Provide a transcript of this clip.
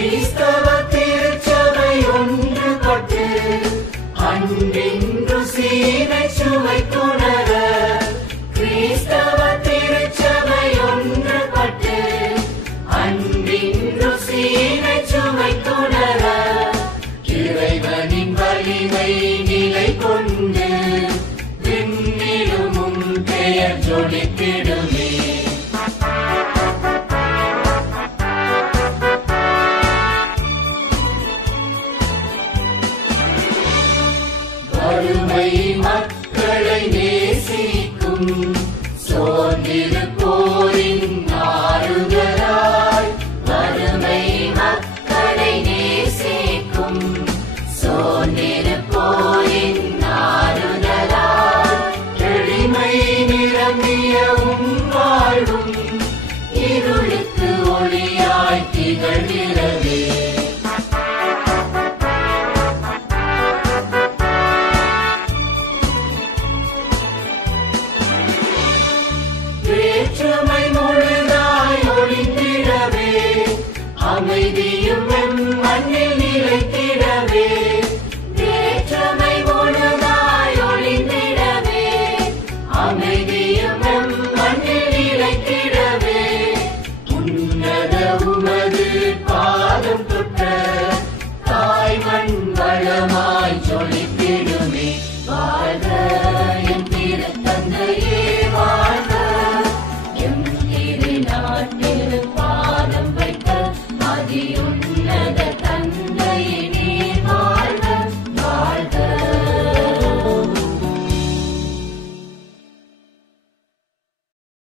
கிறிஸ்தவ திருச்சபை ஒன்றுபட்டு அன்பின் ருசியினை சுவைத்துணர. கிறிஸ்தவ திருச்சபை ஒன்றுபட்டு அன்பின் ருசியினை சுவைத்துணர. இறைவனின் வலிமை நிலை கொண்டு விண்ணிலும் பெயர் ஜொலித்திடுமே. வறுமை மக்களை நேசிக்கும் சோர்ந்திருப்போரின் ஆறுதலாய். வறுமை மக்களை நேசிக்கும் சோர்ந்திருப்போரின் ஆறுதலாய். எளிமை நிரம்பியவும் வாழ்வும் இருளுக்கு ஒளியாய் திகழ்கிறது. வேற்றுமை முழுதாய் ஒளிந்திடவே அமைதியும் மண்ணில் நிலைக்க.